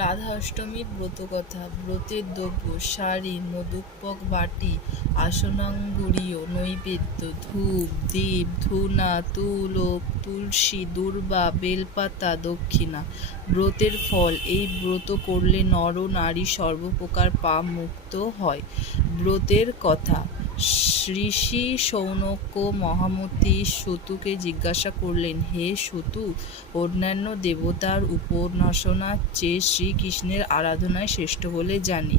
রাধা অষ্টমীর ব্রতকথা। ব্রতের দ্রব্য: শাড়ি, মধুপক বাটি, আসনাঙ্গুরীয় নৈবেদ্য, ধূপ, দীপ, ধূনা, তুলক, তুলসী, দূর্বা, বেলপাতা, দক্ষিণা। ব্রতের ফল: এই ব্রত করলে নর নারী সর্বপ্রকার পাপ মুক্ত হয়। ব্রতের কথা: ঋষি শৌনক মহামতি সূতকে জিজ্ঞাসা করলেন, হে সূত, অন্যান্য দেবতার উপাসনার চেয়ে শ্রীকৃষ্ণের আরাধনায় শ্রেষ্ঠ বলে জানি,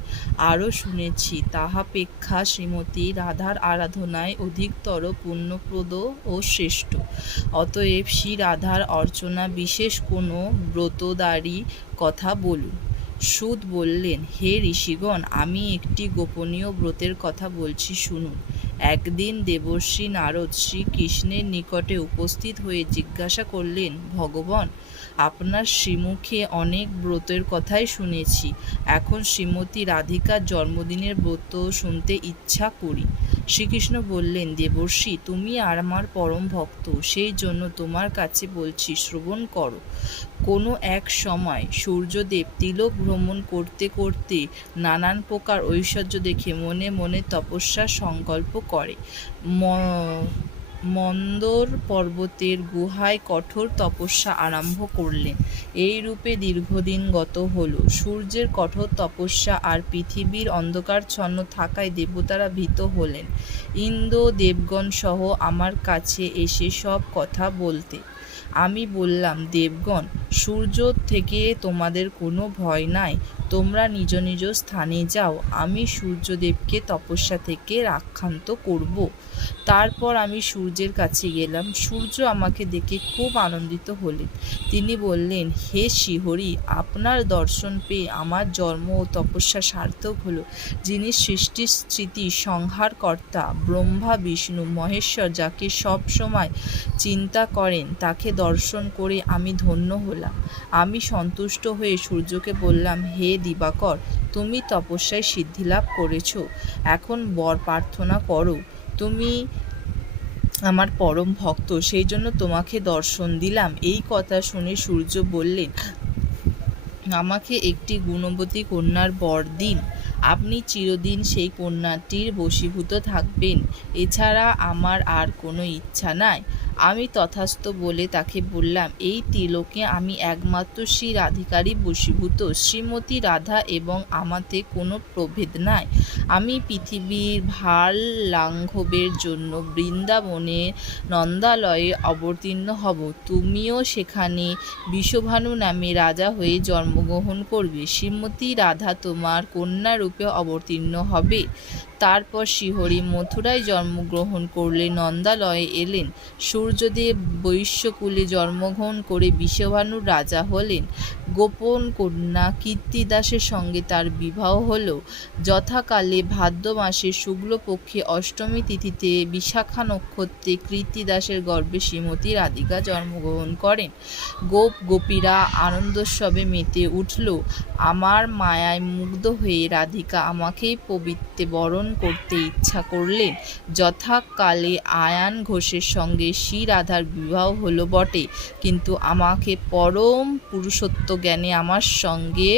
আরও শুনেছি তাহাপেক্ষা শ্রীমতী রাধার আরাধনায় অধিকতর পুণ্যপ্রদ ও শ্রেষ্ঠ। অতএব শ্রী রাধার অর্চনা বিশেষ কোনো ব্রতদারী কথা বলুন। সূত বললেন, হে ঋষিগণ, আমি একটি গোপনীয় ব্রতের কথা বলছি, শুনুন। একদিন দেবর্ষি নারদ শ্রীকৃষ্ণের নিকটে উপস্থিত হয়ে জিজ্ঞাসা করলেন, ভগবান, আপনার শ্রীমুখে অনেক ব্রতের কথাই শুনেছি, এখন শ্রীমতী রাধিকার জন্মদিনের ব্রত শুনতে ইচ্ছা করি। শ্রীকৃষ্ণ বললেন, দেবর্ষি, তুমি আমার পরম ভক্ত, সেই জন্য তোমার কাছে বলছি, শ্রবণ করো। কোনো এক সময় সূর্যদেব তিলক ভ্রমণ করতে করতে নানান প্রকার ঐশ্বর্য দেখে মনে মনে তপস্যার সংকল্প করে মন্দর পর্বতের গুহায় কঠোর তপস্যা আরম্ভ করলেন। এই রূপে দীর্ঘদিন গত হল। সূর্যের কঠোর তপস্যা আর পৃথিবীর অন্ধকারচ্ছন্ন থাকায় দেবতারা ভীত হলেন। ইন্দ্র দেবগণ সহ আমার কাছে এসে সব কথা বলতে। আমি বললাম, দেবগণ, সূর্য থেকে তোমাদের কোনো ভয় নাই, তোমরা নিজ নিজ স্থানে যাও, আমি সূর্যদেবকে তপস্যা থেকে রক্ষান্ত করব। তারপর আমি সূর্যের কাছে গেলাম। সূর্য আমাকে দেখে খুব আনন্দিত হলেন। তিনি বললেন, হে শ্রীহরি, আপনার দর্শন পেয়ে আমার জন্ম ও তপস্যা সার্থক হলো। যিনি সৃষ্টি স্থিতি সংহারকর্তা ব্রহ্মা বিষ্ণু মহেশ্বর, যাকে সব সময় চিন্তা করেন, তাকে দর্শন করে আমি ধন্য হলাম। আমি সন্তুষ্ট হয়ে সূর্যকে বললাম, হে দিবাকর, তুমি তপস্যায় সিদ্ধিলাভ করেছ, এখন বর প্রার্থনা করো। তুমি আমার পরম ভক্ত, সেই জন্য তোমাকে দর্শন দিলাম। এই কথা শুনে সূর্য বললেন, আমাকে একটি গুণবতী কন্যার বর দিন। আপনি চিরদিন সেই কন্যাটির বশীভূত থাকবেন, এছাড়া আমার আর কোনো ইচ্ছা নাই। আমি তথাস্তু বলে তাকে বললাম, এই তিলকে আমি একমাত্র শ্রী রাধিকারই বশীভূত। শ্রীমতী রাধা এবং আমাতে কোনো প্রভেদ নাই। আমি পৃথিবীর ভার লাঘবের জন্য বৃন্দাবনের নন্দালয়ে অবতীর্ণ হব। তুমিও সেখানে বিষভানু নামে রাজা হয়ে জন্মগ্রহণ করবে। শ্রীমতী রাধা তোমার কন্যারূপে অবতীর্ণ হবে। তারপর শ্রীহরি মথুরায় জন্মগ্রহণ করলে নন্দালয়ে এলেন। সূর্যদেব বৈশ্যকুলে জন্মগ্রহণ করে বিষভানুর রাজা হলেন। গোপন কন্যা কীর্তিদাসের সঙ্গে তার বিবাহ হল। যথাকালে ভাদ্র মাসের শুক্লপক্ষে অষ্টমী তিথিতে বিশাখা নক্ষত্রে কীর্তিদাসের গর্ভে শ্রীমতী রাধিকা জন্মগ্রহণ করেন। গোপীরা আনন্দোৎসবে মেতে উঠল। আমার মায়ায় মুগ্ধ হয়ে রাধিকা আমাকেই পবিত্রে বরণ করতে ইচ্ছা করলেন। যথাকালে আয়ান ঘোষের সঙ্গে শ্রী রাধার বিবাহ হলো বটে, কিন্তু আমাকে পরম পুরুষত্ব জ্ঞানে আমার সঙ্গে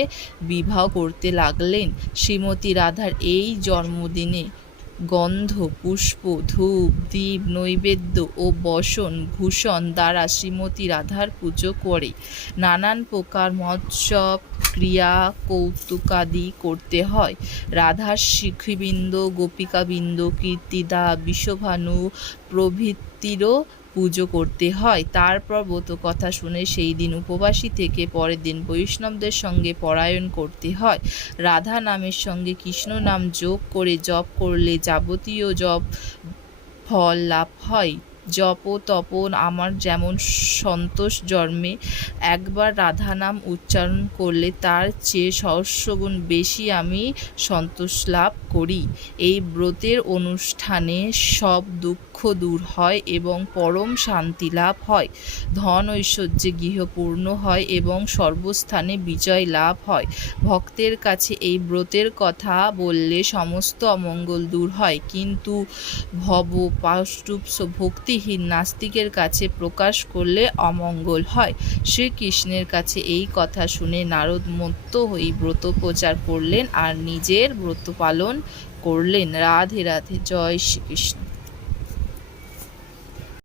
বিবাহ করতে লাগলেন। শ্রীমতী রাধার এই জন্মদিনে গন্ধ, পুষ্প, ধূপ, দীপ, নৈবেদ্য ও বসন ভূষণ দ্বারা শ্রীমতী রাধার পুজো করে নানান প্রকার মৎসব ক্রিয়া কৌতুকাদি করতে হয়। রাধার সখীবৃন্দ, গোপিকাবৃন্দ, কীর্তিদা, বিষভানু প্রভৃতিরও পুজো করতে হয়। তারপর ব্রত কথা শুনে সেই দিন উপবাসী থেকে পরের দিন বৈষ্ণবদের সঙ্গে পরায়ণ করতে হয়। রাধা নামের সঙ্গে কৃষ্ণ নাম যোগ করে জপ করলে যাবতীয় জপ ফল লাভ হয়। জপ তপ আমার যেমন সন্তোষ জন্মে, একবার রাধা নাম উচ্চারণ করলে তার চেয়ে সহস্রগুণ বেশি আমি সন্তোষ লাভ করি। এই ব্রতের অনুষ্ঠানে সব দুঃখ দূর হয় এবং পরম শান্তি লাভ হয়। ধন ঐশ্বর্যে গৃহ পূর্ণ হয় এবং সর্বস্থানে বিজয় লাভ হয়। ভক্তের কাছে এই ব্রতের কথা বললে সমস্ত অমঙ্গল দূর হয়, কিন্তু পাষ্টুপ ভক্তিহীন নাস্তিকের কাছে প্রকাশ করলে অমঙ্গল হয়। শ্রীকৃষ্ণের কাছে এই কথা শুনে নারদ মত্ত হয়ে ব্রত প্রচার করলেন আর নিজের ব্রত পালন করলেন। রাধে রাধে। জয় শ্রীকৃষ্ণ।